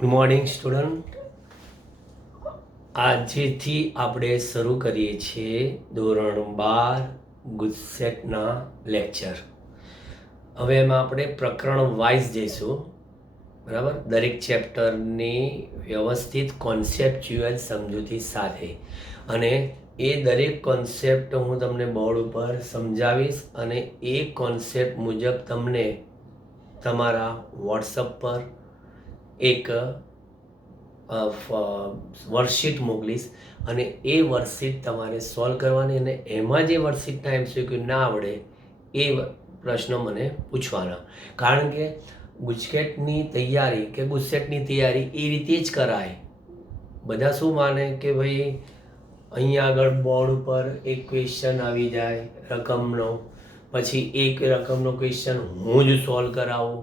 Good morning student. આજથી આપણે શરૂ કરીએ છીએ ધોરણ 12 ગુજસેટના લેક્ચર. હવે એમાં આપણે પ્રકરણ વાઇઝ જઈશું, બરાબર. દરેક ચેપ્ટરની વ્યવસ્થિત કોન્સેપ્ચ્યુઅલ સમજૂતી સાથે, અને એ દરેક કોન્સેપ્ટ હું તમને બોર્ડ ઉપર સમજાવીશ, અને એ કોન્સેપ્ટ મુજબ તમને તમારા વોટ્સઅપ પર એક વર્કશીટ મોકલીશ, અને એ વર્કશીટ તમારે સોલ્વ કરવાની, અને એમાં જે વર્કશીટના એમસીક્યુ ના આવડે એ પ્રશ્નો મને પૂછવાના. કારણ કે ગુજકેટની તૈયારી કે ગુજસેટની તૈયારી એ રીતે જ કરાય. બધા શું માને કે ભાઈ અહીંયા આગળ બોર્ડ ઉપર એક ક્વેશ્ચન આવી જાય રકમનો, પછી એક રકમનો ક્વેશ્ચન હું જ સોલ્વ કરાવું,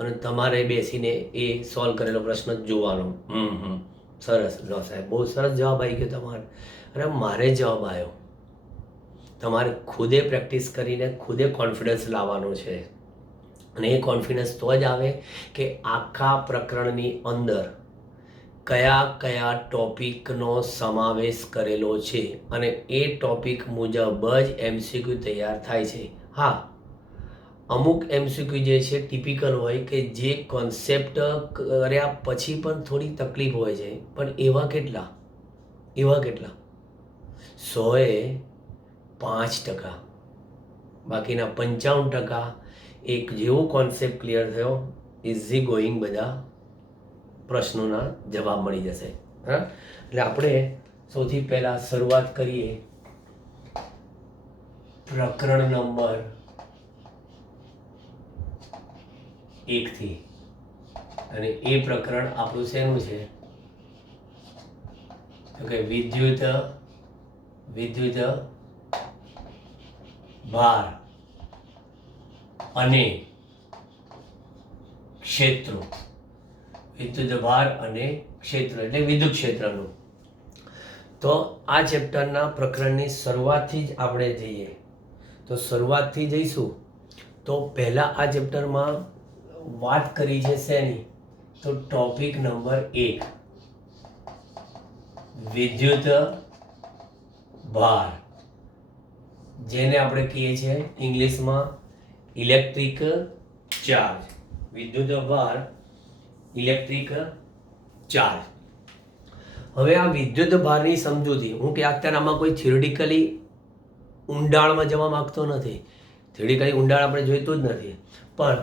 અને તમારે બેસીને એ સોલ્વ કરેલો પ્રશ્ન જોવાનો. સરસ, લો સાહેબ બહુ સરસ જવાબ આવી ગયો તમારે. અને મારે જવાબ આવ્યો. તમારે ખુદે પ્રેક્ટિસ કરીને ખુદે કોન્ફિડન્સ લાવવાનો છે, અને એ કોન્ફિડન્સ તો જ આવે કે આખા પ્રકરણની અંદર કયા કયા ટોપિકનો સમાવેશ કરેલો છે, અને એ ટોપિક મુજબ જ એમસીક્યુ તૈયાર થાય છે. હા, અમુક એમસીક્યુ જે છે ટિપિકલ હોય કે જે કોન્સેપ્ટ કર્યા પછી પણ થોડી તકલીફ હોય છે, પણ એવા કેટલા 100% બાકીના 95% એક જેવો કોન્સેપ્ટ ક્લિયર થયો, ઇઝી ગોઈંગ બધા પ્રશ્નોના જવાબ મળી જશે. હા, એટલે આપણે સૌથી પહેલાં શરૂઆત કરીએ પ્રકરણ નંબર 1 થી. અને એ પ્રકરણ આપણું શેનું છે તો કે વિદ્યુત ભાર અને ક્ષેત્રો. વિદ્યુત ભાર અને ક્ષેત્ર એટલે વિદ્યુત ક્ષેત્રનું. તો આ ચેપ્ટરના પ્રકરણની શરૂઆતથી જ આપણે જઈએ. તો શરૂઆતથી જઈશું તો પહેલા આ ચેપ્ટરમાં વાત કરી છે શેની, તો ટોપિક નંબર 1 વિદ્યુત ભાર, જેને આપણે કહીએ છીએ ઇંગ્લિશમાં ઇલેક્ટ્રિક ચાર્જ. વિદ્યુત ભાર, ઇલેક્ટ્રિક ચાર્જ. હવે આ વિદ્યુત ભારની સમજૂતી, હું કે અત્યારે આમાં કોઈ થિયોરિટિકલી ઊંડાણમાં જવા માંગતો નથી. થિયોરિટિકલી ઊંડાણ આપણે જોઈતું જ નથી, પણ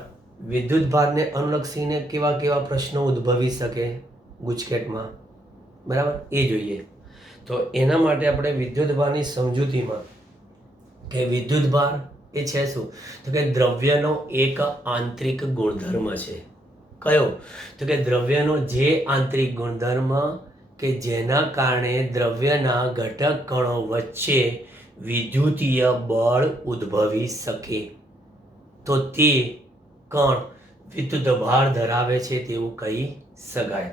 વિદ્યુત ભારને અનુલક્ષીને કેવા કેવા પ્રશ્નો ઉદ્ભવી શકે ગુજકેટમાં, બરાબર, એ જોઈએ. તો એના માટે આપણે વિદ્યુત ભારની સમજૂતીમાં કે વિદ્યુત ભાર એ છે શું, તો કે દ્રવ્યનો એક આંતરિક ગુણધર્મ છે. કયો, તો કે દ્રવ્યનો જે આંતરિક ગુણધર્મ કે જેના કારણે દ્રવ્યના ઘટક કણો વચ્ચે વિદ્યુતીય બળ ઉદ્ભવી શકે, તો તે કણ વિદ્યુત ભાર ધરાવે છે તેવું કહી શકાય.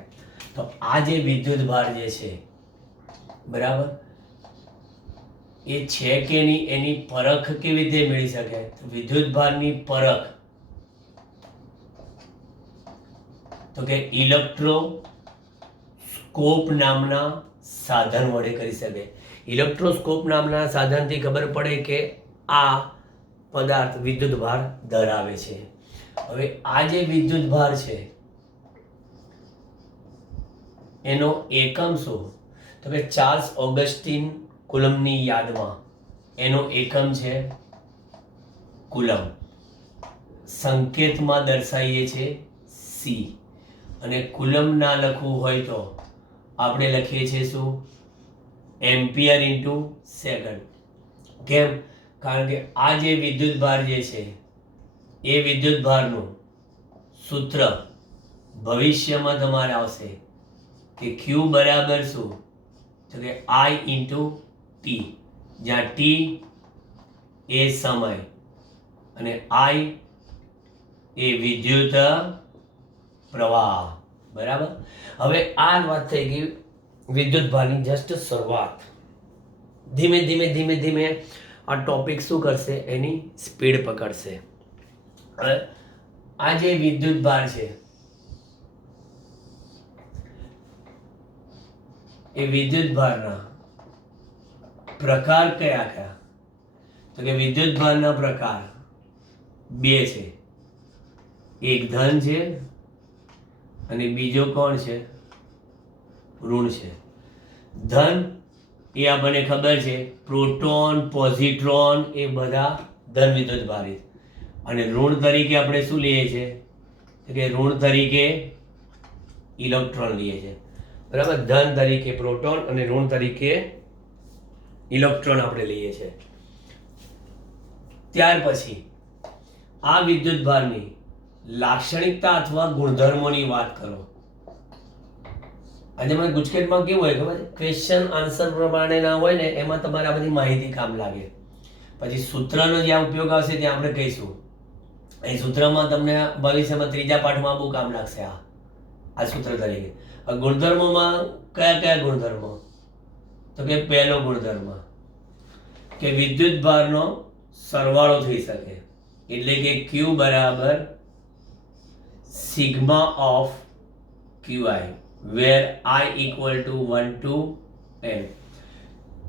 તો આ જે વિદ્યુત ભાર જે છે, બરાબર, એ છે કે નહીં એની પરખ કેવી રીતે મેળવી શકે, તો વિદ્યુત ભારની પરખ તો કે ઇલેક્ટ્રોસ્કોપ નામના સાધન વડે કરી શકે. ઇલેક્ટ્રોસ્કોપ નામના સાધનથી ખબર પડે કે આ પદાર્થ વિદ્યુત ભાર ધરાવે છે. હવે આ જે વિદ્યુત ભાર છે એનો એકમ શું, તો કે ચાર્લ્સ ઓગસ્ટિન કુલમની યાદમાં એનો એકમ છે કુલમ. સંકેતમાં દર્શાવીએ છીએ સી, અને કુલમ ના લખવું હોય તો આપણે લખીએ છીએ શું, એમ્પિયર ઇન્ટુ સેકન્ડ. કેમ, કારણ કે આ જે વિદ્યુત ભાર જે છે એ વિદ્યુત ભારનું સૂત્ર ભવિષ્યમાં તમારે આવશે કે ક્યુ બરાબર શું, તો કે આઈ ઇન્ટુ ટી, જ્યાં ટી એ સમય અને આઈ એ વિદ્યુત પ્રવાહ. બરાબર. હવે આ વાત થઈ ગઈ વિદ્યુત ભારની જસ્ટ શરૂઆત. ધીમે ધીમે ધીમે ધીમે આ ટોપિક શું કરશે, એની સ્પીડ પકડશે. આ જે વિદ્યુત ભાર છે એ વિદ્યુત ભારના પ્રકાર કયા કયા? તો કે વિદ્યુત ભારના પ્રકાર બે છે, એક ધન છે અને બીજો કોણ છે? ઋણ છે. ધન એ આપણને ખબર છે, પ્રોટોન, પોઝિટ્રોન એ બધા ધન વિદ્યુત ભારી. અને ઋણ તરીકે આપણે શું લઈએ છીએ? કે ઋણ તરીકે ઇલેક્ટ્રોન લઈએ છીએ. બરાબર, ધન તરીકે પ્રોટોન અને ઋણ તરીકે ઇલેક્ટ્રોન આપણે લઈએ છીએ. ત્યાર પછી આ વિદ્યુત ભારની લાક્ષણિકતા અથવા ગુણધર્મોની વાત કરો. આજે મને ગુજકેટમાં કેવું હોય ખબર છે? ક્વેશ્ચન આન્સર પ્રમાણેના હોય ને એમાં તમારે આ બધી માહિતી કામ લાગે. પછી સૂત્રનો જ્યાં ઉપયોગ આવશે ત્યાં આપણે કહીશું. એ સૂત્રમાં તમને ભવિષ્યમાં ત્રીજા પાઠમાં બહુ કામ લાગશે આ સૂત્ર તરીકે. ગુણધર્મોમાં કયા કયા ગુણધર્મો? તો કે પહેલો ગુણધર્મ કે વિદ્યુત ભારનો સરવાળો થઈ શકે, એટલે કે Q બરાબર sigma of QI, where I equal to 1 to n.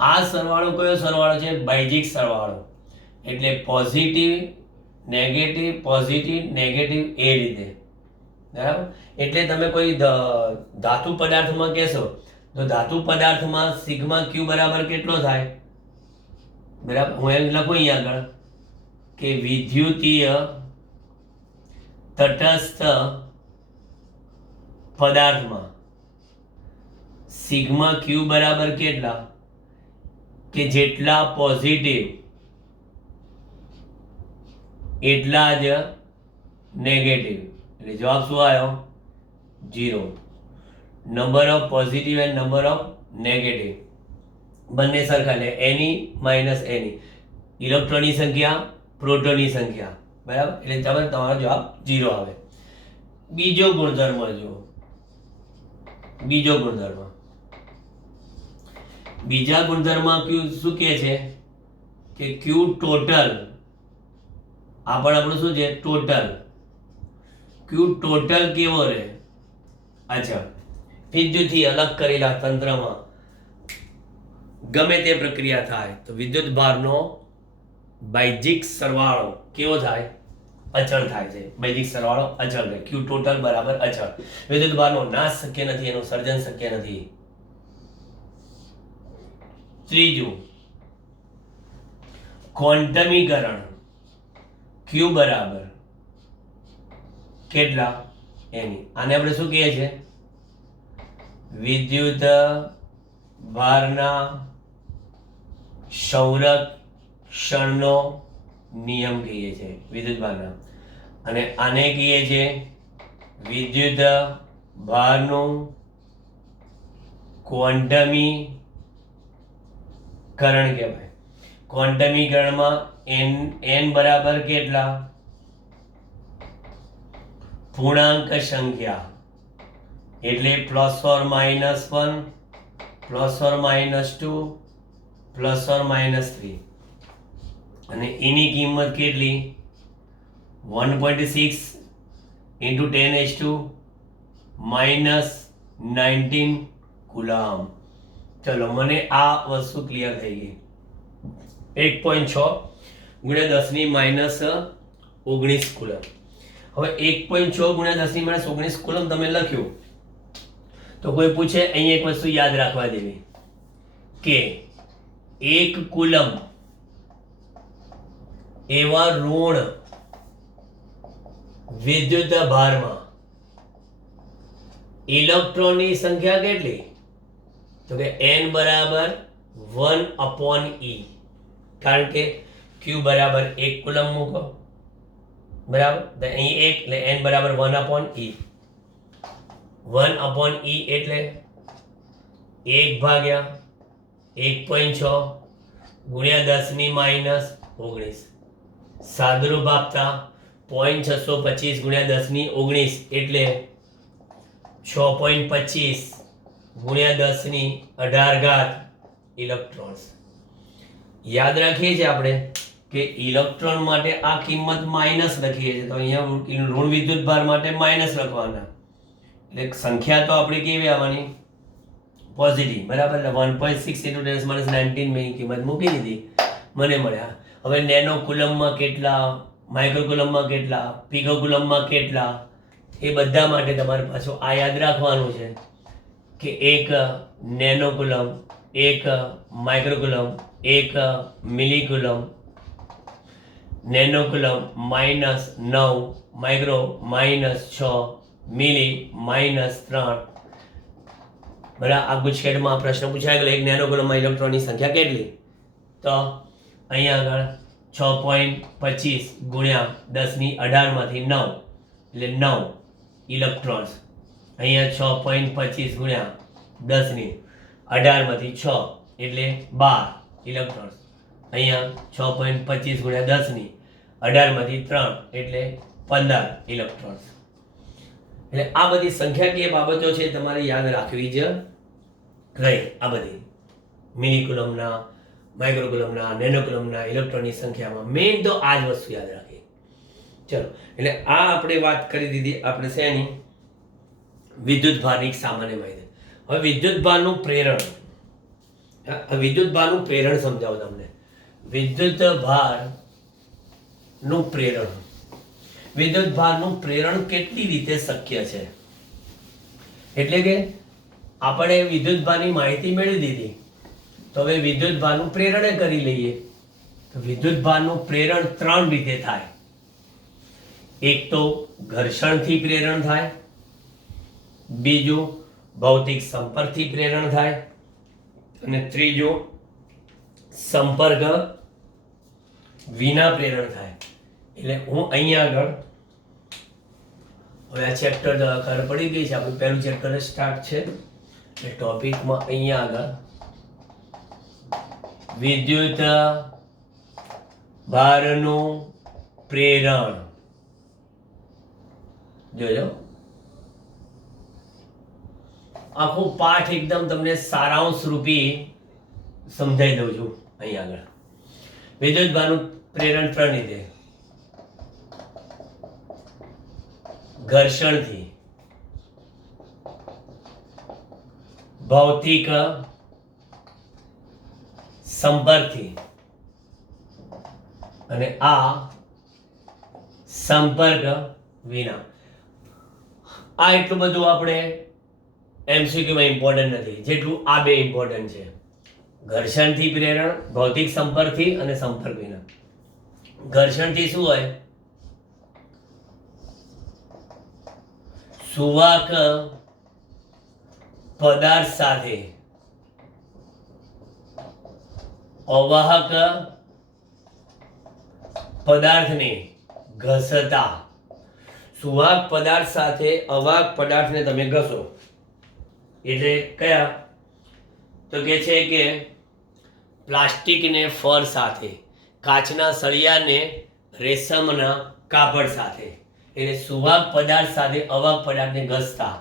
આ સરવાળો કયો સરવાળો છે? બાયજિક સરવાળો. એટલે પોઝિટિવ નેગેટિવ એ રીતે. બરાબર, એટલે તમે કોઈ ધાતુ પદાર્થમાં કહેશો તો ધાતુ પદાર્થમાં સિગ્મા Q બરાબર કેટલો થાય? બરાબર, હું એમ લખું અહીંયા આગળ કે વિદ્યુતીય તટસ્થ પદાર્થમાં સિગ્મા Q બરાબર કેટલા? કે જેટલા પોઝિટિવ એટલા જ નેગેટિવ. એટલે જવાબ શું આવ્યો? 0. Number of positive and number of negative બંને સરખા, એટલે એની માઇનસ એની. ઇલેક્ટ્રોનની સંખ્યા, પ્રોટોનની સંખ્યા. બરાબર, એટલે તમારો જવાબ 0 આવે. બીજો ગુણધર્મ જુઓ. બીજા ગુણધર્મ શું કહે છે? કે Q ટોટલ. આ પણ આપણું શું છે? ટોટલ. Q ટોટલ કેવો રહે? અચળ. વિદ્યુતથી અલગ કરેલા તંત્રમાં ગમે તે પ્રક્રિયા થાય તો વિદ્યુત ભારનો બાયજિક સરવાળો કેવો થાય? અચળ થાય છે. બાયજિક સરવાળો અચળ રહે. Q ટોટલ બરાબર અચળ. વિદ્યુત ભારનો નાશ શક્ય નથી, એનું સર્જન શક્ય નથી. ત્રીજું, ક્વોન્ટમીકરણ. Q બરાબર કેટલા? એની. આને આપણે શું કહીએ છીએ? વિદ્યુત ભારના સંરક્ષણનો નિયમ કહીએ છીએ, વિદ્યુત ભારના. અને આને કહીએ છીએ વિદ્યુત ભારનું ક્વોન્ટમીકરણ કહેવાય. ક્વોન્ટમીકરણમાં n બરાબર કેટલા? પૂર્ણાંક સંખ્યા, એટલે +or-1, +or-2, +or-3. અને એની કિંમત કેટલી? 1.6 into 10⁻⁻19 કુલામ. ચલો, મને આ વસ્તુ ક્લિયર થઈ ગઈ. 1.6 ગુણ્યા 10⁻⁻19 કુલમ. હવે 1.6 ગુણ્યા 10⁻⁻19 કુલમ તમે લખ્યું તો કોઈ પૂછે, અહીં એક વસ્તુ યાદ રાખવા જેવી કે 1 કુલમ એવા ઋણ વિદ્યુત ભારમાં ઇલેક્ટ્રોનની સંખ્યા કેટલી? તો કે n બરાબર 1/e. કારણ કે Q બરાબર 1 કુલમ મૂકો. બરાબર, તો અહીં 1 એટલે n બરાબર 1/e. 1/e એટલે 1/1.6 ગુણ્યા 10⁻⁻19. સાદુરૂપ આપતા 0.625 ગુણ્યા 10⁻19 એટલે 6.25 ગુણ્યા 10�18 ઇલેક્ટ્રોન્સ. યાદ રાખીએ છીએ આપણે કે ઇલેક્ટ્રોન માટે આ કિંમત માઇનસ લખીએ છીએ, તો અહીંયા ઋણ વિદ્યુત ભાર માટે માઇનસ લખવાના. એટલે સંખ્યા તો આપણી કેવી આવવાની? પોઝિટિવ, બરાબર. એટલે 1.6 × 10−19 મેં કિંમત મૂકી દીધી, મને મળ્યા. હવે નેનો કુલમમાં કેટલા, માઇક્રો કુલમમાં કેટલા, પીકો કુલમમાં કેટલા, એ બધા માટે તમારે પાછું આ યાદ રાખવાનું છે કે 1 નેનો કુલમ, 1 માઇક્રો કુલમ, 1 મિલી કુલમ, નેનો કુલમ -9, માઇક્રો -6, મિલી -3. બરાબર. આ ગુજકેટમાં પ્રશ્ન પૂછાય ગયેલો, એક નેનો કુલમમાં ઇલેક્ટ્રોનની સંખ્યા કેટલી? તો અહીંયા આગળ 6.25 ગુણ્યા 10⁸ માંથી 9 એટલે 9 ઇલેક્ટ્રોન્સ. અહીંયા 6.25 ગુણ્યા 10⁸ માંથી 6 એટલે 12 ઇલેક્ટ્રોન્સ. અહીંયા 6.25 ગુણ્યા 10⁸ માંથી 3 એટલે 15 ઇલેક્ટ્રોન્સ. એટલે આ બધી સંખ્યાકીય બાબતો છે તમારે યાદ રાખવી જ રહી. આ બધી મિલી કુલમના, માઇક્રો કુલમના, નેનો કુલમના ઇલેક્ટ્રોનની સંખ્યામાં મેઇન તો આ જ વસ્તુ યાદ રાખી. ચલો, એટલે આ આપણે વાત કરી દીધી આપણે શેની? વિદ્યુત ભારની સામાન્ય માહિતી. હવે વિદ્યુત ભારનું પ્રેરણ, વિદ્યુત ભારનું પ્રેરણ સમજાવો તમને. વિદ્યુત ભારનું પ્રેરણ, વિદ્યુત ભારનું પ્રેરણ કેટલી રીતે શક્ય છે? એટલે કે આપણે વિદ્યુત ભારની માહિતી મેળવી દીધી, તો હવે વિદ્યુત ભારનું પ્રેરણ કરી લઈએ. તો વિદ્યુત ભારનું પ્રેરણ 3 રીતે થાય. એક તો ઘર્ષણથી પ્રેરણ થાય, બીજું ભૌતિક સંપર્કથી પ્રેરણ થાય, અને ત્રીજું સંપર્ક વિના પ્રેરણ થાય. એટલે હું અહીંયા આગળ હવે આ ચેપ્ટર ખબર પડી ગઈ છે, આપણું પહેલું ચેપ્ટર સ્ટાર્ટ છે. એટલે ટોપિકમાં અહીંયા આગળ વિદ્યુત ભારનું પ્રેરણ જોજો. આખો પાઠ એકદમ તમને સારાંશ રૂપી સમજાઈ દઉં છું અહીંયા આગળ. વિદ્યુત ભારનું પ્રેરણ 3 રીતે: ઘર્ષણથી, ભૌતિક સંપર્કથી, અને આ સંપર્ક વિના. આ એટલું બધું આપણે MCQ માં ઇમ્પોર્ટન્ટ નથી જેટલું આ બે ઇમ્પોર્ટન્ટ છે. ઘર્ષણથી પ્રેરણ, ભૌતિક સંપર્કથી અને સંપર્ક વિના. ઘર્ષણથી શું હોય? સુવાહક પદાર્થ સાથે અવાહક પદાર્થને ઘસતા. સુવાહક પદાર્થ સાથે અવાહક પદાર્થને તમે ઘસો એટલે કયા? તો કે છે કે પ્લાસ્ટિકને ફર સાથે, કાચના સળિયાને રેશમના કાપડ સાથે. એટલે સુવાહક પદાર્થ સાથે અવાહક પદાર્થને ઘસતા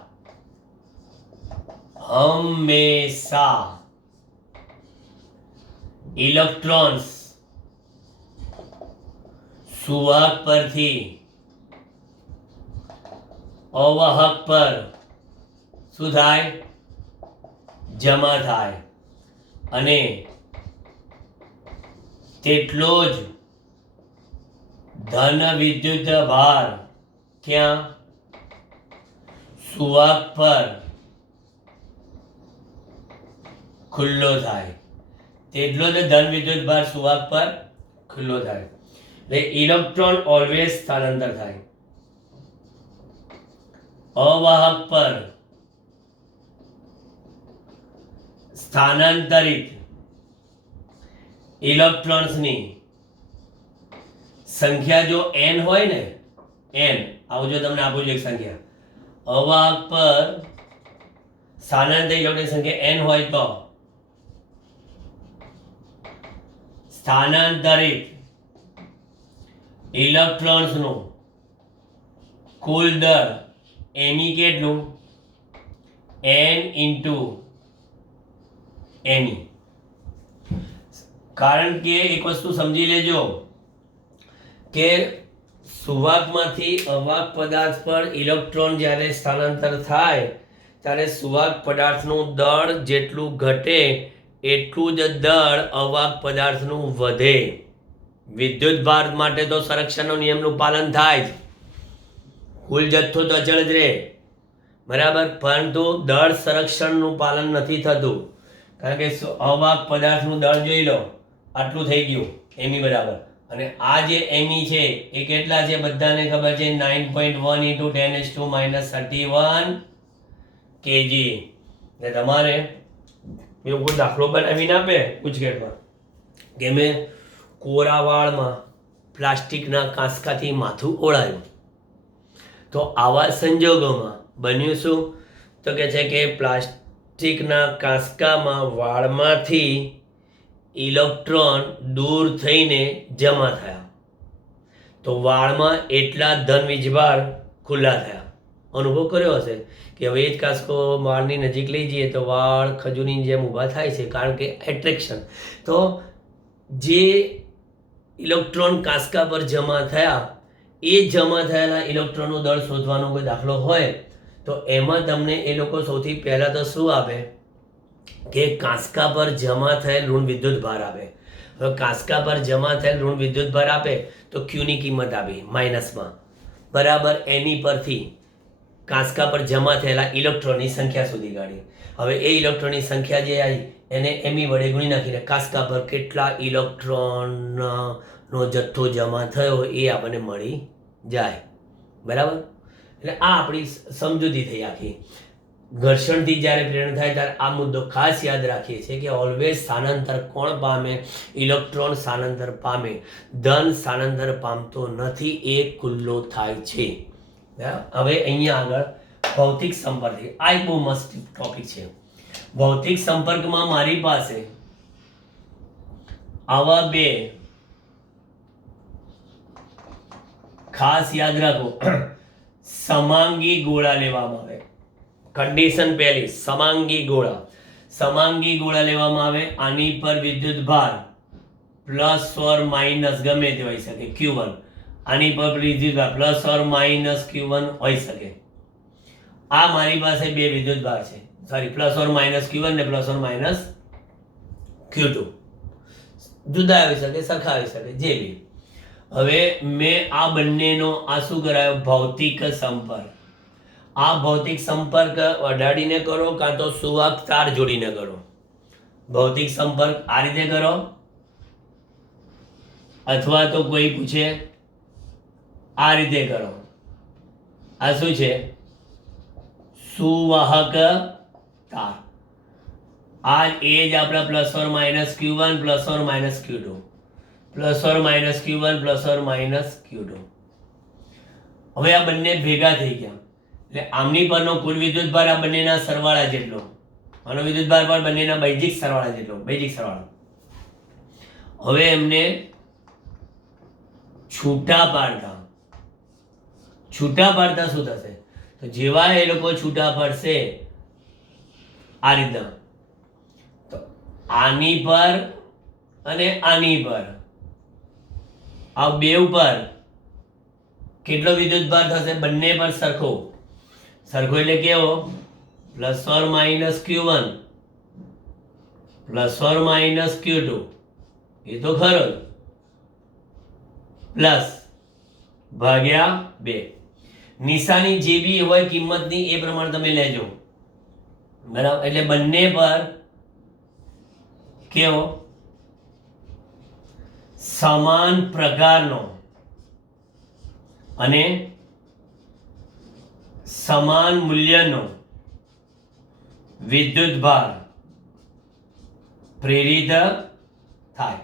હંમેશા ઇલેક્ટ્રોન્સ સુવાહક પરથી અવાહક પર શું થાય? જમા થાય. અને તેટલો જ ધન વિદ્યુત ભાર ક્યાં? સુવાહક પર ખુલ્લો થાય. તેટલો જ ધન વિદ્યુત ભાર સુવાહક પર ખુલ્લો થાય. એટલે ઇલેક્ટ્રોન ઓલવેઝ સ્થળાંતર થાય. અવાહક પર સ્થાનાંતરિત ઇલેક્ટ્રોન્સની સંખ્યા જો n હોય ને, n આવું જો તમને આપું છું એક સંખ્યા, અવાહક પર સ્થાનાંતરિત ઇલેક્ટ્રોનની સંખ્યા n હોય તો સ્થાનાંતરિત ઇલેક્ટ્રોન્સનું કુલ દર me કેટલું? n × ne. કારણ કે એક વસ્તુ સમજી લેજો કે સુવાહકમાંથી અવાહક પદાર્થ પર ઇલેક્ટ્રોન જ્યારે સ્થાનાંતર થાય ત્યારે સુવાહક પદાર્થનું દળ જેટલું ઘટે એટલું જ દળ અવાહક પદાર્થનું વધે. વિદ્યુત ભાર માટે તો સંરક્ષણનો નિયમનું પાલન થાય જ, કુલ જથ્થો તો અચળ જ રહે, બરાબર, પરંતુ દળ સંરક્ષણનું પાલન નથી થતું, કારણ કે અવાહક પદાર્થનું દળ જોઈ લો, આટલું થઈ ગયું એમી બરાબર, અને આ જે એમી છે એ કેટલા છે બધાને ખબર છે, 9.1 × 10⁻³ kg. ને તમારે એવું કોઈ દાખલો બનાવીને આપે પૂછગેટમાં કે મેં કોરા વાળમાં પ્લાસ્ટિકના કાંસકાથી માથું ઓળાયું, તો આવા સંજોગોમાં બન્યું શું, તો કે છે કે પ્લાસ્ટિકના કાંસકામાં વાળમાંથી ઇલેક્ટ્રોન દૂર થઈને જમા થયા, તો વાળમાં એટલા ધન વીજભાર ખુલ્લા થયા. અનુભવ કર્યો હશે કે હવે એ જ કાંસકો વાળની નજીક લઈ જઈએ તો વાળ ખજૂરની જેમ ઊભા થાય છે, કારણ કે એટ્રેક્શન. તો જે ઇલેક્ટ્રોન કાંસકા પર જમા થયા, એ જમા થયેલા ઇલેક્ટ્રોનનું દળ શોધવાનો કોઈ દાખલો હોય તો એમાં તમને એ લોકો સૌથી પહેલાં તો શું આપે કે કાંસકા પર જમા થયેલ ઋણ વિદ્યુત ભાર આપે. હવે કાંસકા પર જમા થયેલ ઋણ વિદ્યુત ભાર આપે તો ક્યુની કિંમત આપી માઇનસમાં, બરાબર, એની પરથી કાંસકા પર જમા થયેલા ઇલેક્ટ્રોનની સંખ્યા શોધી કાઢી. હવે એ ઇલેક્ટ્રોનની સંખ્યા જે આવી એને એમી વડે ગુણી નાખીને કાંસકા પર કેટલા ઇલેક્ટ્રોનનો જથ્થો જમા થયો એ આપણને મળી જાય, બરાબર. એટલે આ આપણી સમજૂતી થઈ આખી. ઘર્ષણથી જ્યારે પ્રેરણ થાય ત્યારે આ મુદ્દો ખાસ યાદ રાખીએ છીએ કે ઓલવેઝ સ્થાનાંતર કોણ પામે, ઇલેક્ટ્રોન સ્થાનાંતર પામે, ધન સ્થાનાંતર પામતો નથી, એ ખુલ્લો થાય છે. હવે અહીંયા આગળ ભૌતિક સંપર્ક, આ એક બહુ મસ્ત ટોપિક છે. ભૌતિક સંપર્કમાં મારી પાસે આવા બે, ખાસ યાદ રાખો, સમાંગી ગોળા લેવામાં આવે. કન્ડિશન પહેલી, સમાંગી ગોળા લેવામાં આવે. આની પર વિદ્યુત ભાર પ્લસ ઓર માઇનસ ગમે તે હોઈ શકે, Q1. આની પર વિદ્યુત ભાર પ્લસ ઓર માઇનસ Q1 હોઈ શકે. આ મારી પાસે બે વિદ્યુત ભાર છે, sorry, plus or minus Q1 ને પ્લસ ઓર માઇનસ Q2. જુદા આવી શકે, સરખા આવી શકે, જે બી. હવે મેં આ બંનેનો આ શું કરાયો, ભૌતિક સંપર્ક. આ ભૌતિક સંપર્ક અડાડીને કરો કાં તો સુવાહક તાર જોડીને કરો. ભૌતિક સંપર્ક આ રીતે કરો, અથવા તો કોઈ પૂછે આ રીતે કરો. આ શું છે, સુવાહક તાર. આ એ જ આપણા plus or minus Q1 plus or minus Q2, plus or minus Q1 plus or minus Q2. હવે આ બંને ભેગા થઈ ગયા એટલે આમની પરનો કુલ વિદ્યુત ભાર આ બંનેના સરવાળા જેટલો, આનો વિદ્યુત ભાર પણ બંનેના બૈજિક સરવાળા જેટલો, બૈજિક સરવાળો. હવે એમને છૂટા પાડતા શું થશે, તો જેવા એ લોકો છૂટા પડશે આ રીતના, તો આની પર અને આની પર, આ બે ઉપર કેટલો વિદ્યુત ભાર થશે, બંને પર સરખો એટલે કેવો, plus or minus Q1 plus or minus Q2, એ તો ખરો જ, પ્લસ ભાગ્યા 2. નિશાની જે બી હોય કિંમતની એ પ્રમાણે તમે લેજો, બરાબર. એટલે બંને પર કેવો, સમાન પ્રકારનો અને સમાન મૂલ્યનો વિદ્યુત ભાર પ્રેરિત થાય.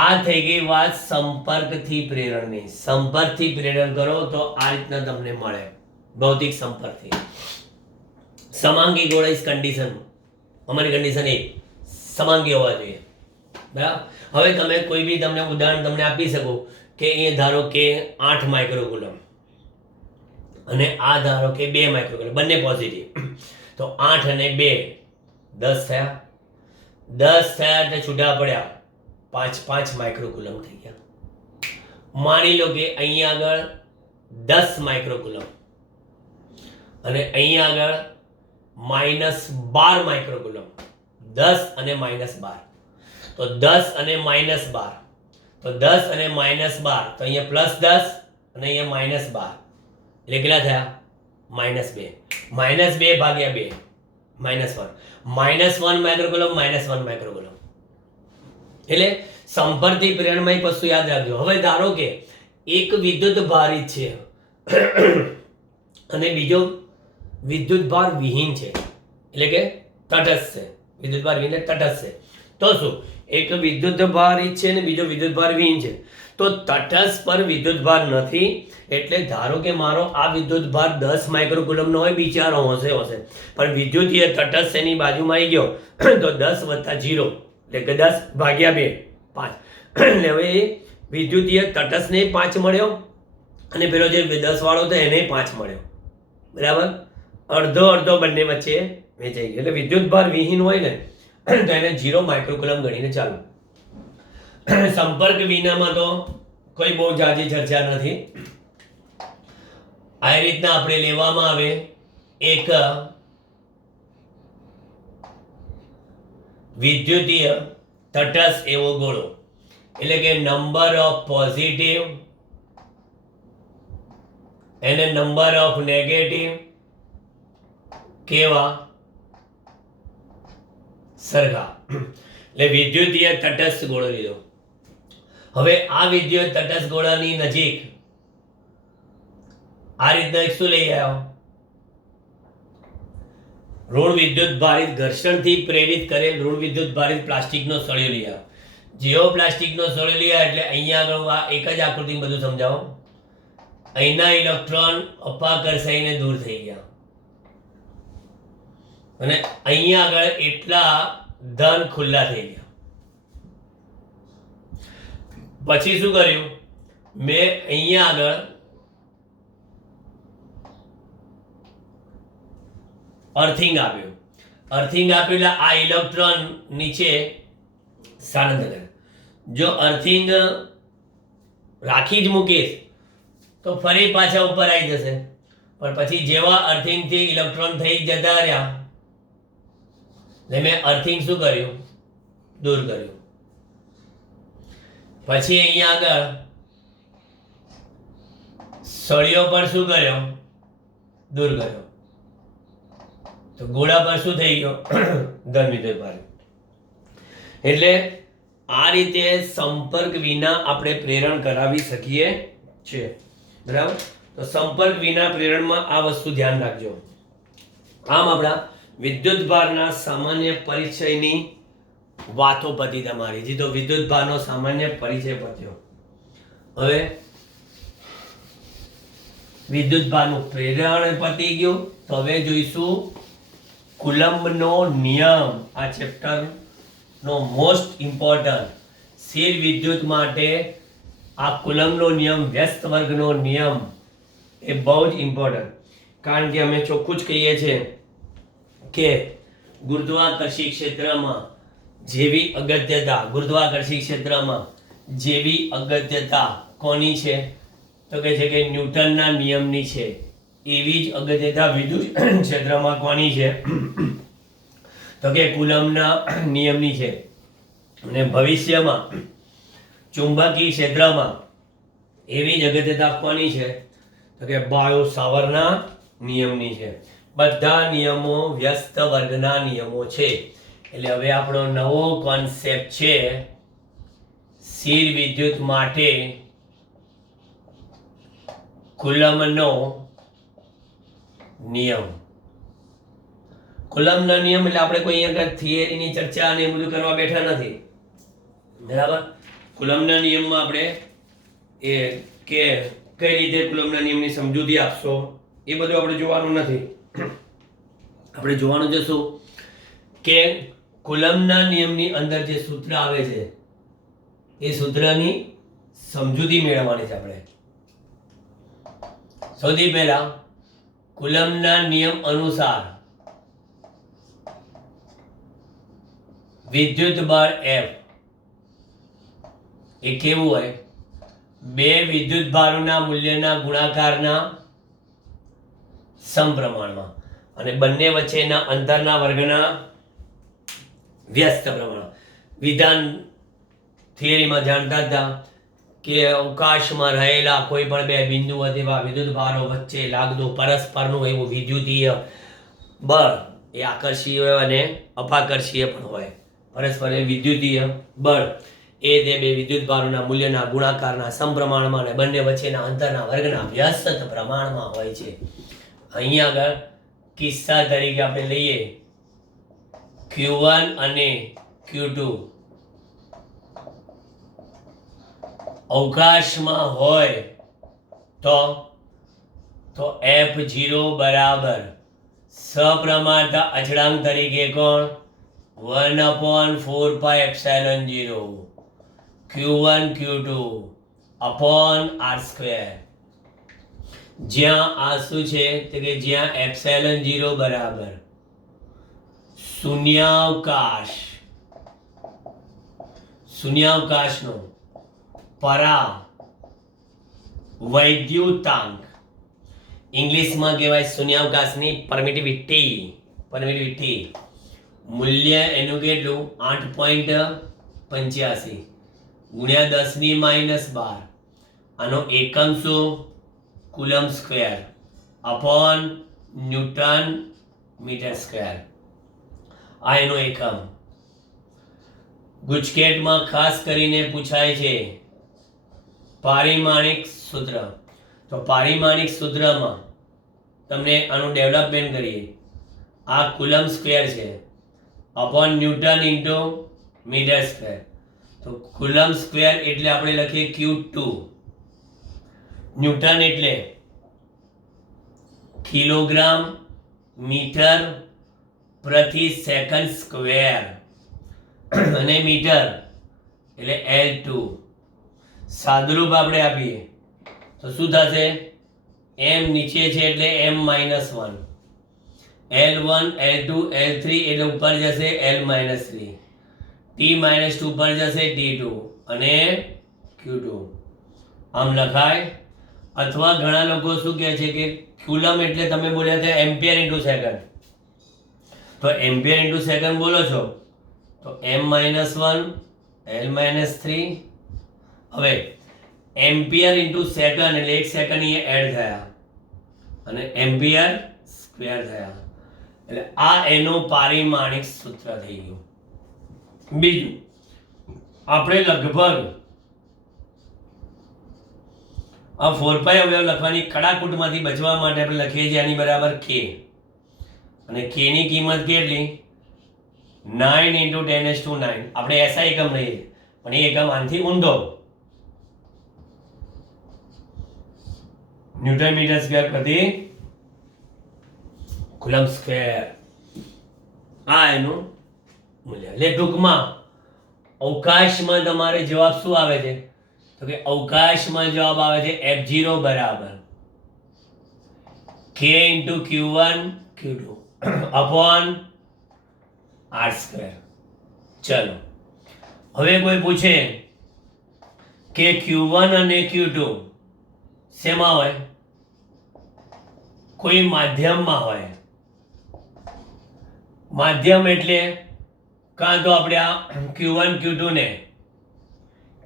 આ થઈ ગઈ વાત સંપર્કથી પ્રેરણની. સંપર્કથી પ્રેરણ કરો તો આ રીતના તમને મળે, ભૌતિક સંપર્કથી. સમાંગી ગોળા ઇઝ કન્ડિશન, અમારી કન્ડિશન એ સમાંગી હોવા જોઈએ, બરાબર. હવે તમે કોઈ બી તમને ઉદાહરણ તમને આપી શકો કે એ ધારો કે 8 માઇક્રોકુલમ અને આ ધારો કે 2 માઇક્રોકુલમ, બંને પોઝિટિવ, તો 8 અને 2 10 થયા. 10 થયા એટલે છૂટા પડ્યા 5 માઇક્રોકુલમ થઈ ગયા. માની લો કે અહીંયા આગળ 10 માઇક્રોકુલમ અને અહીંયા આગળ -12 માઇક્રોકુલમ. 10 અને -12, તો 10 અને -12, તો 10 અને -12, તો અહીંયા +10 અને અહીંયા -12, એટલે કેટલા થયા? -2. -2 ભાગ્યા 2, -1. -1 માઇક્રોકુલમ, -1 માઇક્રોકુલમ. એટલે સંપર્કથી પ્રેરણમાં એક વસ્તુ યાદ રાખજો. હવે ધારો કે એક વિદ્યુત ભારિત છે અને બીજો વિદ્યુત ભાર વિહીન છે, એટલે કે તટસ્થ છે. વિદ્યુત ભાર વિહીન એટલે તટસ્થ છે. તો શું? એક વિદ્યુત ભારિત છે અને બીજો વિદ્યુત ભાર વિહીન છે. તો તટસ્થ પર વિદ્યુત ભાર નથી, એટલે ધારો કે મારો આ વિદ્યુત ભાર 10 માઇક્રોકુલમનો હોય, બિચારો હશે, પણ વિદ્યુતીય તટસ્થ એની બાજુમાં આવી ગયો તો 10 + 0, એટલે કે 10 ભાગ્યા 2, 5. એટલે હવે વિદ્યુતીય તટસ્થને 5 મળ્યો અને પેલો જે 10 વાળો હતો એને 5 મળ્યો, બરાબર? અડધો અડધો બંને વચ્ચે વેચાઈ ગયો. એટલે વિદ્યુત ભાર વિહીન હોય ને તો એને 0 માઇક્રોકુલમ ગણીને ચાલુ. સંપર્ક વિનામાં તો કોઈ બહુ જાજી ચર્ચા નથી. આ રીતના આપણે લેવામાં આવે એક વિદ્યુતીય તટસ્થ એવો ગોળો, એટલે કે નંબર ઓફ પોઝિટિવ અને નંબર ઓફ નેગેટિવ કેવા? સરખા. એટલે વિદ્યુતીય તટસ્થ ગોળો લીધો. હવે આ વિદ્યુત તટસ્થ ગોળાની નજીક આ રીતના એક શું લઈ આવ્યો? ઋણ વિદ્યુત ભારિત ઘર્ષણથી પ્રેરિત કરેલ ઋણ વિદ્યુત ભારિત પ્લાસ્ટિકનો સળિયો લઈ આવ્યો. જેવો પ્લાસ્ટિકનો સળિયો લઈ આવ્યો એટલે અહીંયા આગળ આ એક જ આકૃતિ બધું સમજાવો. અહીંના ઇલેક્ટ્રોન અપાકર્ષાઈને દૂર થઈ ગયા અને અહીંયા આગળ એટલા ધન ખુલ્લા થઈ ગયા. પછી શું કર્યું? મેં અહીંયા આગળ અર્થિંગ આપ્યું. અર્થિંગ આપ્યું એટલે આ ઇલેક્ટ્રોન નીચે સ્થાનાંતર. જો અર્થિંગ રાખી જ મૂકીશ તો ફરી પાછા ઉપર આવી જશે, પણ પછી જેવા અર્થિંગથી ઇલેક્ટ્રોન થઈ જતા રહ્યા એટલે મેં અર્થિંગ શું કર્યું? દૂર કર્યું. પછી અહીંયા આગળ સળિયો પર શું કર્યો? દૂર કર્યો. તો ગોળા પર શું થઈ ગયો? ધન વિદ્યુત ભાર. એટલે આ રીતે સંપર્ક વિના આપણે પ્રેરણ કરાવી શકીએ છીએ, બરાબર? તો સંપર્ક વિના પ્રેરણમાં આ વસ્તુ ધ્યાન રાખજો. આમ આપણા વિદ્યુત ભારના સામાન્ય પરિચયની વાતો પતી તમારી. જી, તો વિદ્યુત ભારનો સામાન્ય પરિચય પત્યો. હવે વિદ્યુત ભારનું પ્રેરણ પતી ગયું. તો હવે જોઈશું કુલમ્બનો નિયમ. આ ચેપ્ટરનો મોસ્ટ ઇમ્પોર્ટન્ટ. સ્થિર વિદ્યુત માટે આ કુલમ્બનો નિયમ, વ્યસ્ત વર્ગનો નિયમ એ બહુ જ ઇમ્પોર્ટન્ટ. કારણ કે અમે ચોખ્ખું જ કહીએ છીએ કે ગુરુત્વાકર્ષી ક્ષેત્રમાં જેવી અગત્યતા, ગુરુત્વાકર્ષી ક્ષેત્રમાં જેવી અગત્યતા કોની છે? તો કહે છે કે ન્યૂટનના નિયમની છે. એવી જ અગત્યતા વિદ્યુત ક્ષેત્રમાં કોની છે? તો કે કુલમ્બના નિયમની છે. અને ભવિષ્યમાં ચુંબકીય ક્ષેત્રમાં એવી જ અગત્યતા કોની છે? તો કે બાયો સાવરના નિયમની છે. બધા નિયમો વ્યસ્ત વર્ગના નિયમો છે. એટલે હવે આપણો નવો કોન્સેપ્ટ છે સ્થિર વિદ્યુત માટે કુલમ્બનો નિયમ. કુલમ્બનો નિયમ એટલે આપણે કોઈ અહીંયા થિયરીની ચર્ચા અને એ બધું કરવા બેઠા નથી, બરાબર? કુલમ્બના નિયમમાં આપણે એ કે કઈ રીતે કુલમ્બના નિયમની સમજૂતી આપશો એ બધું આપણે જોવાનું નથી. આપણે જોવાનું છે શું? કે કુલમ્બના નિયમની અંદર જે સૂત્ર આવે છે એ સૂત્રની સમજૂતી મેળવવાની છે આપણે. સૌથી પહેલા કુલમ્બના નિયમ અનુસાર વિદ્યુત બળ F એ કેવું હોય? બે વિદ્યુત ભારોના મૂલ્યના ગુણાકારના સમપ્રમાણમાં. અને બંને વચ્ચેના અંતરના વર્ગના વ્યસ્ત પ્રમાણ. વિધાન થિયરીમાં જાણતા હતા કે અવકાશમાં રહેલા કોઈ પણ બે બિંદુ અથવા વિદ્યુત ભારો વચ્ચે લાગતું પરસ્પરનું એવું વિદ્યુતીય બળ એ આકર્ષીય અને અપાકર્ષીય પણ હોય. પરસ્પર વિદ્યુતીય બળ એ તે બે વિદ્યુત ભારોના મૂલ્યના ગુણાકારના સમપ્રમાણમાં અને બંને વચ્ચેના અંતરના વર્ગના વ્યસ્ત પ્રમાણમાં હોય છે. અહીંયા આગળ કિસ્સા તરીકે આપણે લઈએ Q1 અને Q2 અવકાશમાં હોય તો F0 બરાબર સપ્રમાણતા અચળાંક તરીકે કોણ 1/4πε0 Q1 Q2 upon r². જ્યાં આ શું છે તો કે જ્યાં ε0 બરાબર શૂન્યાવકાશનો પરા વૈદ્યુતાંક, ઇંગ્લિશમાં કહેવાય શૂન્યાવકાશની પરમિટિવિટી મૂલ્ય એનું કેટલું 8.85 ગુણ્યા 10⁻12. આનો એકમ શું coulomb square upon newton metre square. આ એનો એકમ. ગુજકેટમાં ખાસ કરીને પૂછાય છે પારિમાણિક સૂત્ર. તો પારિમાણિક સૂત્રમાં તમને આનું ડેવલપમેન્ટ કરીએ. આ કુલમ સ્ક્વેર છે upon newton into metre square. તો કુલમ સ્ક્વેર એટલે આપણે લખીએ Q2. ન્યૂટન એટલે કિલોગ્રામ મીટર પ્રતિ સેકન્ડ સ્ક્વેર અને મીટર એટલે L2. સાદુરૂપ આપણે આપીએ તો શું થશે m નીચે છે એટલે m-1, L1 L2 L3 એટલે ઉપર જશે L-3, T-2 ઉપર જશે T2 અને Q2. આમ લખાય. અથવા ઘણા લોકો શું કહે છે કે કુલમ એટલે તમે બોલ્યા હતા એમ્પિયર ઇન્ટુ સેકન્ડ. તો એમ્પિયર ઇન્ટુ સેકન્ડ બોલો છો તો m-1 L-3. હવે એમ્પિયર ઇન્ટુ સેકન્ડ એટલે 1 સેકન્ડ એ એડ થયા અને એમ્પિયર સ્ક્વેર થયા. એટલે આ એનું પારિમાણિક સૂત્ર થઈ ગયું. બીજું આપણે લગભગ આ 4π અવયવ લખવાની કડાકૂટમાંથી બચવા માટે આપણે લખીએ છીએ આની બરાબર k. અને k ની કિંમત કેટલી 9 × 10⁹. આપણે એસઆઈ એકમ લઈએ પણ એ એકમ આનાથી ઊંધો ન્યૂટન મીટર સ્ક્વેર પ્રતિ કુલમ સ્ક્વેર. આ એનું મૂલ્ય. એટલે ટૂંકમાં અવકાશમાં તમારે જવાબ શું આવે છે તો કે અવકાશમાં જવાબ આવે છે F0 બરાબર k × Q1 Q2 upon r². ચલો હવે કોઈ પૂછે કે Q1 અને Q2 શેમાં હોય કોઈ માધ્યમમાં હોય. માધ્યમ એટલે કાં તો આપણે આ Q1 Q2 ને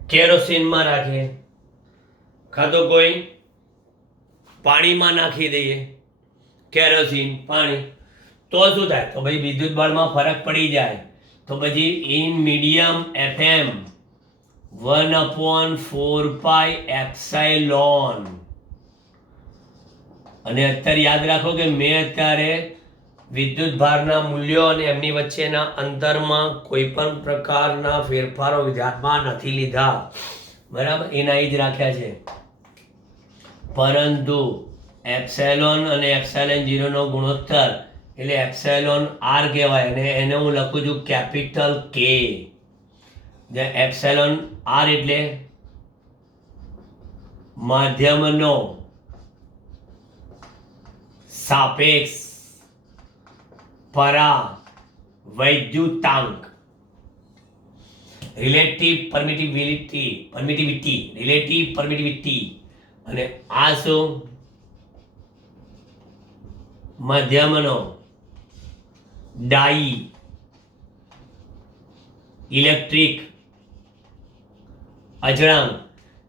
કેરોસીનમાં રાખીએ કાં તો કોઈ પાણીમાં નાખી દઈએ કેરોસીન પાણી તો શું થાય તો ભાઈ વિદ્યુત બળમાં ફરક પડી જાય. તો પછી ઇન મીડિયમ FM 1/4πε. અને અત્યારે યાદ રાખો કે મેં અત્યારે વિદ્યુત ભારના મૂલ્યો અને એમની વચ્ચેના અંતરમાં કોઈ પણ પ્રકારના ફેરફારો ધ્યાનમાં નથી લીધા. બરાબર એના જ રાખ્યા છે. પરંતુ એપ્સિલોન અને એપ્સિલોન0 નો ગુણોત્તર એટલે એપ્સિલોન r કહેવાય અને એને હું લખું છું કેપિટલ K. જ્યાં એપ્સિલોન r એટલે માધ્યમનો સાપેક્ષ પરાવૈદ્યુતાંક રિલેટિવ પરમિટિવિટી અને આ શું માધ્યમનો ડાઈ ઇલેક્ટ્રિક અચળાંક,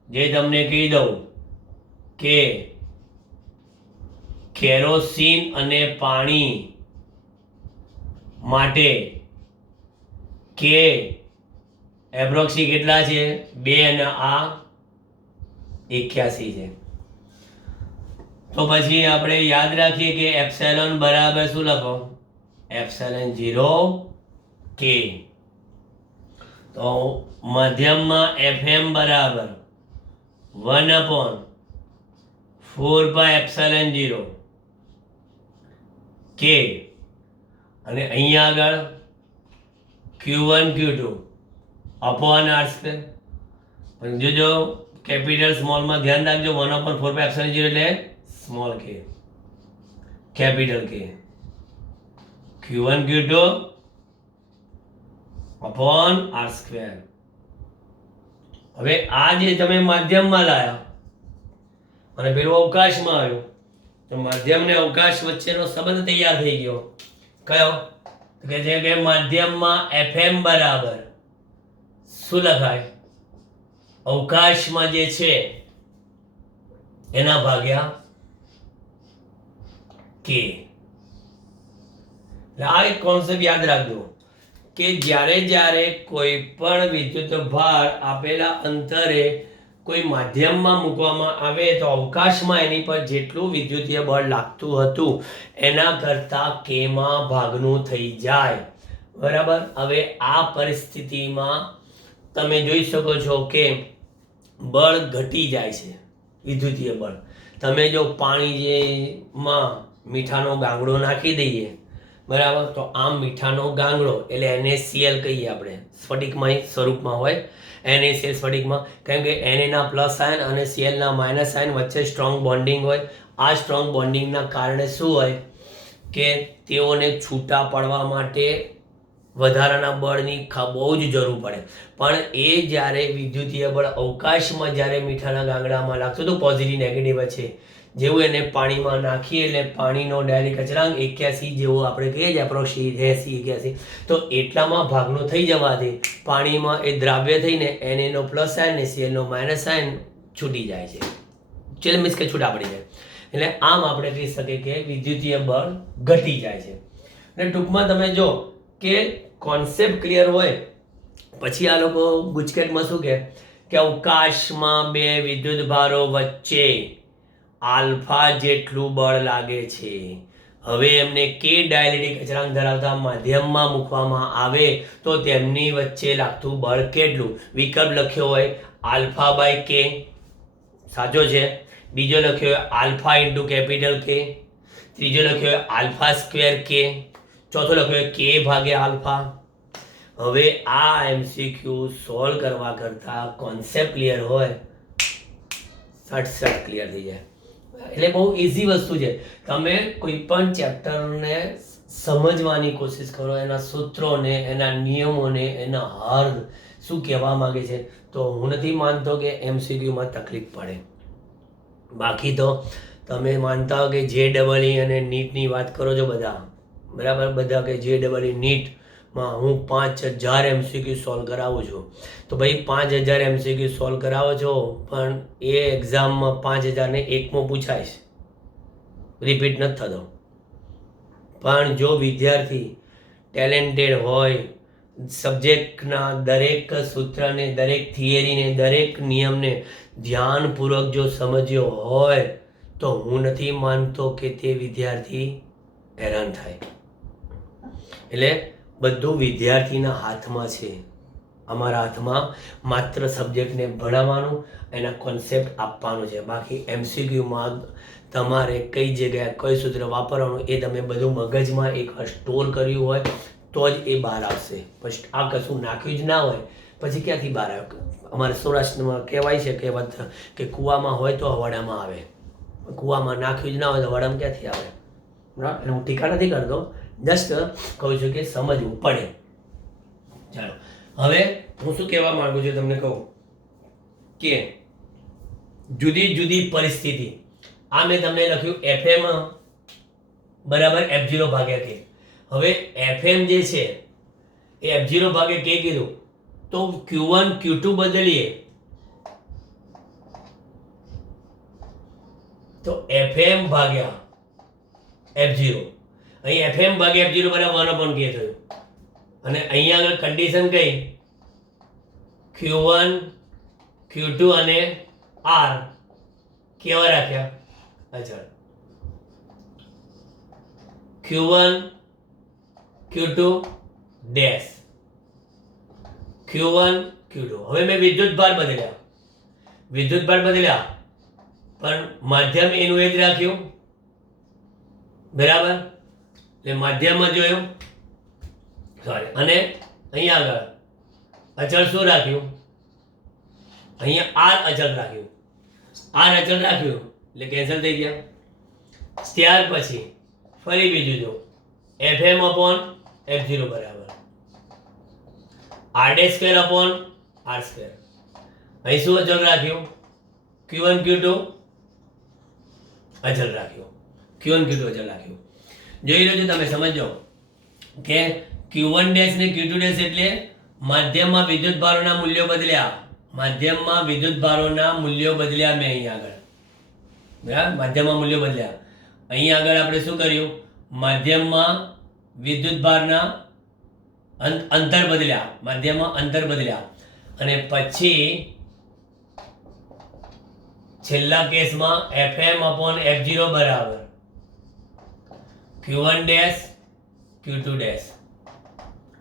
જે તમને કહી દઉં કે કેરોસીન અને પાણી માટે કે એપ્રોક્સી કેટલા છે 2 અને આ 81 છે. તો પછી આપણે યાદ રાખીએ કે એપ્સિલોન બરાબર શું લખો એપ્સિલોન 0 કે. તો મધ્યમમાં FM બરાબર 1/4 પાઈ એપ્સિલોન 0 કે, અને અહીંયા આગળ Q1 Q2 upon R square. પણ જો કેપિટલ સ્મોલમાં ધ્યાન રાખજો 1/4 પાઈ એપ્સિલોન 0 એટલે સ્મોલ કે, કેપિટલ કે. Q1 Q2 upon R square. હવે આ જે તમે માધ્યમમાં લાયા અને પેલું અવકાશમાં આવ્યું, તો માધ્યમ ને અવકાશ વચ્ચેનો સંબંધ તૈયાર થઈ ગયો. કયો? કે જે કે માધ્યમમાં FM બરાબર શું લખાય અવકાશમાં જે છે એના ભાગ્યા કે. આ એક કોન્સેપ્ટ યાદ રાખજો કે જ્યારે કોઈ પણ વિદ્યુત ભાર આપેલા અંતરે કોઈ માધ્યમમાં મૂકવામાં આવે તો અવકાશમાં એની પર જેટલું વિદ્યુતીય બળ લાગતું હતું એના કરતાં કેમાં ભાગનું થઈ જાય. બરાબર. હવે આ પરિસ્થિતિમાં તમે જોઈ શકો છો કે બળ ઘટી જાય છે, વિદ્યુતીય બળ. તમે જો પાણી જેમાં મીઠાનો ગાંગડો નાખી દઈએ, બરાબર, તો આમ મીઠાનો ગાંગડો એટલે NaCl કહીએ આપણે, સ્ફટિકમય સ્વરૂપમાં હોય NaCl સ્ફટિકમાં, કેમ કે Na પ્લસ આયન અને Cl ના માઇનસ આયન વચ્ચે સ્ટ્રોંગ બોન્ડિંગ હોય. આ સ્ટ્રોંગ બોન્ડિંગના કારણે શું હોય કે તેઓને છૂટા પડવા માટે વધારાના બળની બહુ જ જરૂર પડે. પણ એ જ્યારે વિદ્યુતીય બળ અવકાશમાં જ્યારે મીઠાના ગાંગડામાં લાગતું હતું પોઝિટિવ નેગેટિવ વચ્ચે, જેવું એને પાણીમાં નાખીએ એટલે પાણીનો ડાયરેક્ટ અચળાંક 81 જેવો આપણે કહીએ છીએ એપ્રોક્સી 80-81, તો એટલામાં ભાગનો થઈ જવાથી પાણીમાં એ દ્રાવ્ય થઈને Na નો પ્લસ આયન ને Cl નો માઇનસ આયન છૂટી જાય છે, ચેલ મીન્સ કે છૂટા પડી જાય. એટલે આમ આપણે કહી શકીએ કે વિદ્યુતીય બળ ઘટી જાય છે. અને ટૂંકમાં તમે જો કે કોન્સેપ્ટ ક્લિયર હોય પછી આ લોકો ગુજકેટમાં શું કહે કે અવકાશમાં બે વિદ્યુત ભારો વચ્ચે આલ્ફા જેટલું બળ લાગે છે. હવે એમને કે ડાયલેક્ટ્રિક અચળાંક ધરાવતા માધ્યમમાં મૂકવામાં આવે તો તેમની વચ્ચે લાગતું બળ કેટલું? વિકલ્પ લખ્યો હોય આલ્ફા બાય કે, સાચો છે. બીજો લખ્યો હોય આલ્ફા ઇન્ટુ કેપિટલ કે. ત્રીજો લખ્યો હોય આલ્ફા સ્ક્વેર કે. ચોથો લખ્યો હોય કે ભાગ્યા આલ્ફા. હવે આ MCQ સોલ્વ કરવા કરતા કોન્સેપ્ટ ક્લિયર હોય સટ ક્લિયર થઈ જાય. એટલે બહુ ઇઝી વસ્તુ છે. તમે કોઈ પણ ચેપ્ટરને સમજવાની કોશિશ કરો, એના સૂત્રોને, એના નિયમોને, એના અર્થ શું કહેવા માંગે છે, તો હું નથી માનતો કે MCQમાં તકલીફ પડે. બાકી તો તમે માનતા હો કે JEE અને નીટની વાત કરો છો બધા, બરાબર, બધા કે JEE નીટમાં હું 5000 MCQ સોલ્વ કરાવું છું. તો ભાઈ 5000 MCQ સોલ્વ કરાવો છો, પણ એ એક્ઝામમાં 5000 ને એકમાં પૂછાય છે, રિપીટ નથી થતો. પણ જો વિદ્યાર્થી ટેલેન્ટેડ હોય, સબ્જેક્ટના દરેક સૂત્રને, દરેક થિયરીને, દરેક નિયમને ધ્યાનપૂર્વક જો સમજ્યો હોય તો હું નથી માનતો કે તે વિદ્યાર્થી હેરાન થાય. એટલે બધું વિદ્યાર્થીના હાથમાં છે. અમારા હાથમાં માત્ર સબ્જેક્ટને ભણાવવાનું, એના કોન્સેપ્ટ આપવાનું છે. બાકી MCQમાં તમારે કઈ જગ્યાએ કઈ સૂત્ર વાપરવાનું એ તમે બધું મગજમાં એકવાર સ્ટોર કર્યું હોય તો જ એ બહાર આવશે. પછી આ કશું નાખ્યું જ ના હોય પછી ક્યાંથી બહાર આવે? અમારે સૌરાષ્ટ્રમાં કહેવાય છે કહેવત કે કૂવામાં હોય તો હવાડામાં આવે, કૂવામાં નાખ્યું જ ના હોય તો હવાડામાં ક્યાંથી આવે? બરાબર. એટલે હું ટીકા નથી કરતો, જસ્ટ કહું છું કે સમજવું પડે. ચાલો, હવે હું શું કહેવા માંગુ છું તમને કહું કે જુદી જુદી પરિસ્થિતિ, આ મેં તમને લખ્યું FM બરાબર F0 ભાગ્યા કે. હવે Fm જે છે એ F0 ભાગ્યા કે કીધું તો Q1 Q2 બદલીએ તો Fm ભાગ્યા F0. અહીં Fm ભાગ્યા F0 બરાબર 1/k થયું અને અહીંયા આગળ કન્ડિશન કઈ Q1 Q2 અને R કેવા રાખ્યા અચળ. Q1 Q2 dash Q1 Q2. હવે મેં વિદ્યુત ભાર બદલ્યા પણ માધ્યમ એનું એ જ રાખ્યું બરાબર. એટલે માધ્યમમાં જોયું સોરી અને અહીંયા આગળ અચળ શું રાખ્યું અહીંયા R અચળ રાખ્યું એટલે કેન્સલ થઈ ગયા. ત્યાર પછી ફરી બીજું જો Fm upon F0 બરાબર R' square upon R square. અહીં શું અચળ રાખ્યું Q1 Q2 અચળ રાખ્યું જોઈ લો છો તમે સમજો કે Q1 ડેશ ને Q2 ડેશ એટલે માધ્યમમાં વિદ્યુત ભારોના મૂલ્યો બદલ્યા મેં અહીંયા આગળ બરાબર માધ્યમમાં મૂલ્યો બદલ્યા. અહીંયા આગળ આપણે શું કર્યું માધ્યમમાં વિદ્યુત ભારના અંતર બદલ્યા અને પછી છેલ્લા કેસમાં Fm upon F0 બરાબર Q1 ડેશ Q2 ડેશ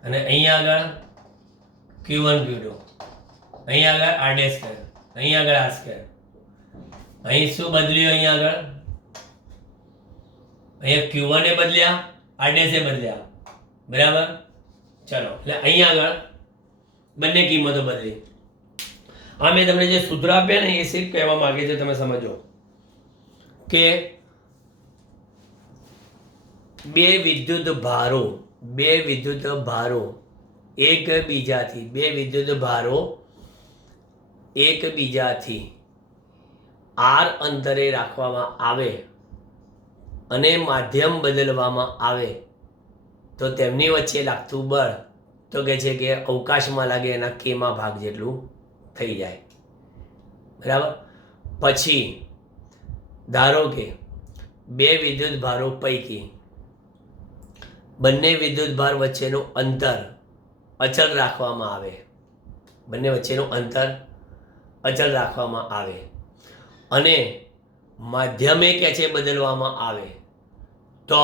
અને અહીંયા આગળ Q1 Q2 અહીંયા આગળ R' સ્ક્વેર અહીંયા આગળ R સ્ક્વેર. અહીં શું બદલ્યું અહીંયા Q1 એ બદલ્યા R' એ બદલ્યા બરાબર. ચલો એટલે અહીંયા આગળ બંને કિંમતો બદલી. આ મેં તમને જે સૂત્ર આપ્યા ને એ સિર્ફ કહેવા માંગે છે તમે સમજો કે બે વિદ્યુત ભારો એકબીજાથી R અંતરે રાખવામાં આવે અને માધ્યમ બદલવામાં આવે તો તેમની વચ્ચે લાગતું બળ તો કહે છે કે અવકાશમાં લાગે એના કેમાં ભાગ જેટલું થઈ જાય બરાબર. પછી ધારો કે બે વિદ્યુત ભારો પૈકી બંને વિદ્યુત ભાર વચ્ચેનું અંતર અચળ રાખવામાં આવે અને માધ્યમે કે છે બદલવામાં આવે તો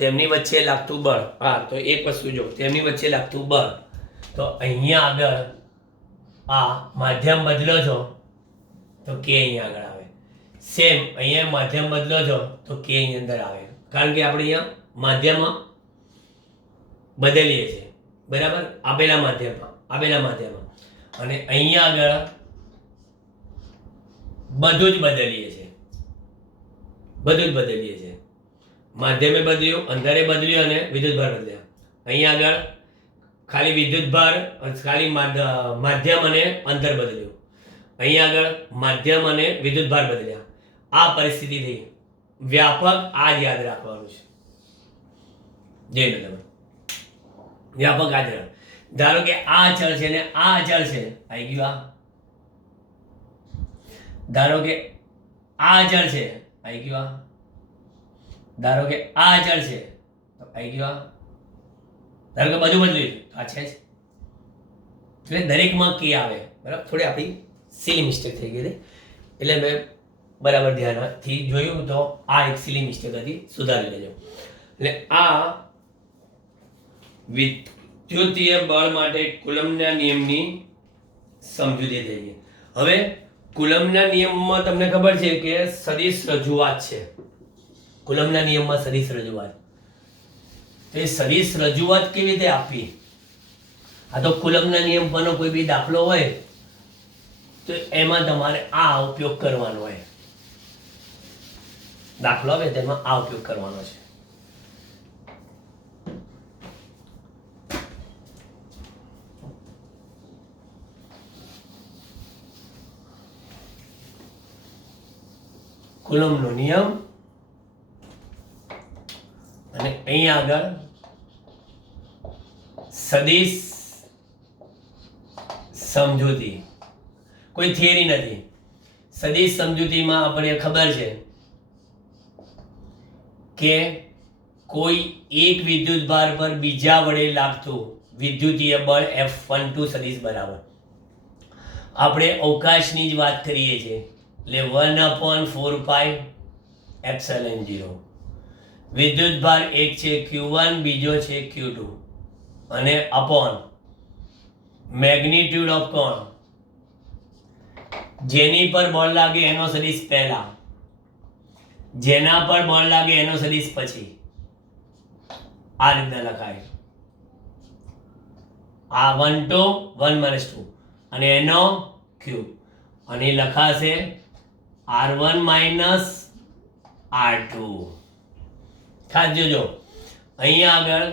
તેમની વચ્ચે લાગતું બળ તો એક વસ્તુ જો તેમની વચ્ચે લાગતું બળ તો અહીંયા આગળ આ માધ્યમ બદલો છો તો કે અહીંયા આગળ આવે. સેમ અહીંયા માધ્યમ બદલો છો તો કે અહીં અંદર આવે કારણ કે આપણે અહીંયા માધ્યમમાં બદલીએ છીએ બરાબર આપેલા માધ્યમમાં અને અહીંયા આગળ બધું જ બદલીએ છીએ માધ્યમે બદલ્યું અંતરે બદલ્યું અને વિદ્યુત ભાર બદલ્યા. અહીંયા આગળ ખાલી વિદ્યુત ભાર ખાલી માધ્યમ અને અંતર બદલ્યું. અહીંયા આગળ માધ્યમ અને વિદ્યુત ભાર બદલ્યા. આ પરિસ્થિતિ થઈ વ્યાપક આ જ યાદ રાખવાનું છે. જઈ લો તમે વ્યાપક આ જ ધારો કે આ અચળ છે ને આ અચળ છે આવી ગયું ધારો કે આ અચળ છે આવી ગયું ધારો કે આ અચળ છે તો આવી ગયું ધારો કે બધું બદલ્યું આ છે જ એટલે દરેકમાં કે આવે બરાબર. થોડી આપણી સિલી મિસ્ટેક થઈ ગઈ હતી એટલે મેં બરાબર ધ્યાનથી જોયું તો આ એક સિલી મિસ્ટેક હતી સુધારી લેજો. એટલે આ વિદ્યુતીય બળ માટે કુલમ્બના નિયમની સમજૂતી થઈ ગઈ. હવે કુલમ્બના નિયમમાં તમને ખબર છે કે સદિશ રજૂઆત છે. કુલમ્બના નિયમમાં સદિશ રજૂઆત તો એ સદિશ રજૂઆત કેવી રીતે આપવી આ તો કુલમ્બના નિયમ પરનો કોઈ બી દાખલો હોય તો એમાં તમારે આ ઉપયોગ કરવાનો હોય દાખલો આવે તેમાં આ ઉપયોગ કરવાનો છે. કુલમ્બનો નિયમ અને અહીં આગળ સદિશ સમજૂતી, કોઈ થિયરી નથી. સદિશ સમજૂતીમાં આપણને ખબર છે કે કોઈ એક વિદ્યુત ભાર પર બીજા વડે લાગતું વિદ્યુતીય બળ F12 સદિશ બરાબર, આપણે અવકાશની જ વાત કરીએ છીએ એટલે 1/4πε0. વિદ્યુત ભાર એક છે Q1, બીજો છે Q2 અને અપોન મેગ્નિટ્યુડ ઓફ કોણ, જેની પર બળ લાગે એનો સદિશ પહેલા, જેના પર બળ લાગે એનો સદિશ પછી. આ રીતના લખાય. આ 1 2 1 - 2 અને એનો ક્યુબ, અને લખાશે R1 - R2. ખાસ જોજો અહીંયા આગળ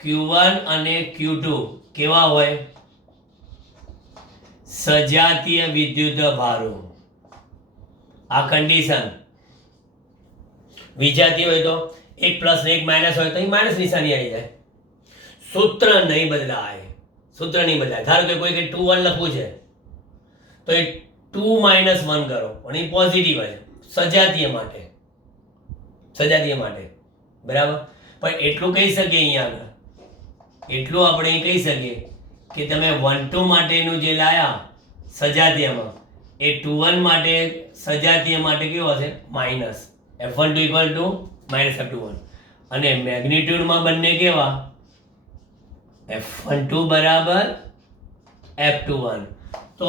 Q1 અને Q2 કેવા હોય? સજાતીય વિદ્યુત ભારો. આ કન્ડિશન. વિજાતીય હોય તો એક પ્લસ ને એક માઇનસ હોય તો અહીં માઇનસ નિશાની આવી જાય. સૂત્ર નહીં બદલાય, સૂત્ર નહીં બદલાય. ધારો કે કોઈ 2 1 લખવું છે તો એ 2 - 1 કરો, પણ એ પોઝિટિવ હોય સજાતીય માટે, સજાતીય માટે બરાબર. પણ એટલું કહી શકીએ અહીંયા આગળ, એટલું આપણે કહી શકીએ કે તમે 1 2 માટેનું જે લાયા સજાતીયમાં એ 2 1 માટે સજાતીય માટે કેવો હશે? માઇનસ. F12 = -F21. અને મેગ્નિટ્યુડમાં બંને કેવા? F12 બરાબર F21. તો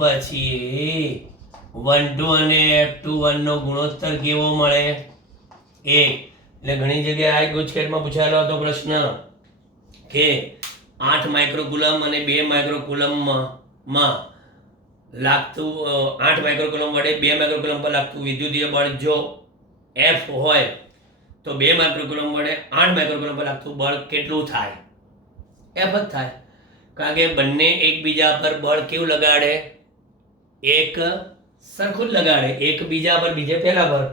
પછી 1 2 અને F21 નો ગુણોત્તર કેવો મળે? 1. એટલે ઘણી જગ્યાએ આ ગુજકેટમાં પૂછાયેલો હતો પ્રશ્ન કે 8 માઇક્રોકુલમ અને 2 માઇક્રોકુલમમાં લાગતું 8 માઇક્રોકુલમ વડે 2 માઇક્રોકુલમ પર લાગતું વિદ્યુતીય બળ જો F હોય તો 2 માઇક્રોકુલમ વડે 8 માઇક્રોકુલમ પર લાગતું બળ કેટલું થાય? F જ થાય. કારણ કે બંને એકબીજા પર બળ કેવું લગાડે? એક સરખું જ લગાડે. એક બીજા પર, બીજે પહેલા પર.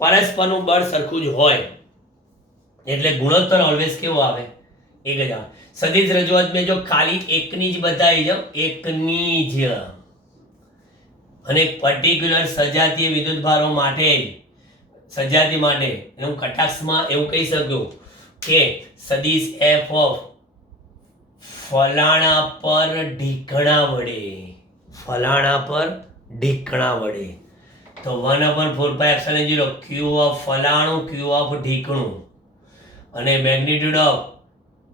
પરસ્પરનું બળ સરખું જ હોય એટલે ગુણોત્તર ઓલવેઝ કેવો આવે? એક જ આવે. સદિશ રજૂઆત મેં જો ખાલી એકની જ બતાવી જાઉં, એકની જ, અને પર્ટિક્યુલર સજાતીય વિદ્યુત ભારો માટે, સજાતી માટે હું કટાક્ષમાં એવું કહી શકું કે સદિશ F ઓફ ફલાણા પર ઢીકણા વડે, ફલાણા પર ઢીકણા વડે, તો 1/4πε0 Q ઓફ ફલાણું, Q ઓફ ઢીકણું, અને મેગ્નિટ્યુડ ઓફ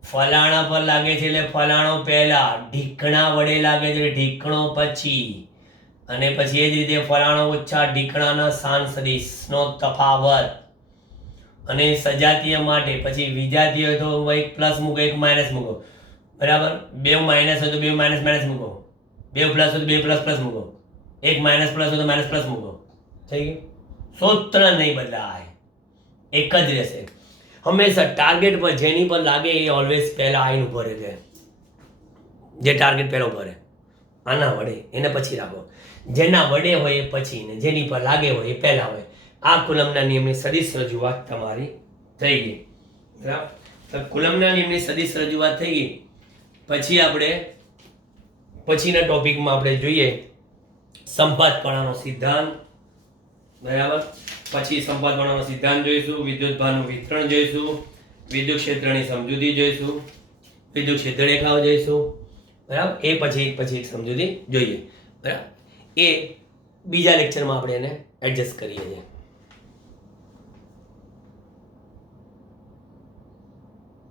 ફલાણા પર લાગે છે એટલે ફલાણો પહેલા, ઢીકણા વડે લાગે છે ઢીકણો પછી, અને પછી એ જ રીતે ફલાણો ઓછા ઢીકણાના સ્થાન સદિશનો તફાવત. અને સજાતીય માટે પછી વિજાતીય હોય તો એક પ્લસ મૂકો, એક માઇનસ મૂકો, બરાબર. 2 માઇનસ હોય તો 2 માઇનસ માઇનસ મૂકો, 2 પ્લસ હોય તો 2 પ્લસ પ્લસ મૂકો, એક માઇનસ પ્લસ હોય તો માઇનસ પ્લસ મૂકો. થઈ ગયું. સૂત્ર નહીં બદલાય, એક જ રહેશે હંમેશા. ટાર્ગેટ પર જેની પર લાગે એ ઓલવેઝ પહેલા આઈને ઉભો રહે છે. જે ટાર્ગેટ પહેલો ઉભો રહે આના વડે એને પછી રાખો, જેના વડે હોય એ પછી, ને જેની પર લાગે હોય એ પહેલા હોય. આ કુલમના નિયમની સદિશ રજૂઆત તમારી થઈ ગઈ. બરાબર. તો કુલમના નિયમની સદિશ રજૂઆત થઈ ગઈ. પછી આપણે પછીના ટોપિકમાં આપણે જોઈએ સંપાતપણાનો સિદ્ધાંત. બરાબર. પછી સંપાતપણાનો સિદ્ધાંત જોઈશું, વિદ્યુતભારનું વિતરણ જોઈશું, વિદ્યુત ક્ષેત્રની સમજૂતી જોઈશું, વિદ્યુત ક્ષેત્ર રેખાઓ જોઈશું. બરાબર. એ પછી એક સમજૂતી જોઈએ. બરાબર. એ બીજા લેક્ચરમાં આપણે એને એડજસ્ટ કરીએ છીએ.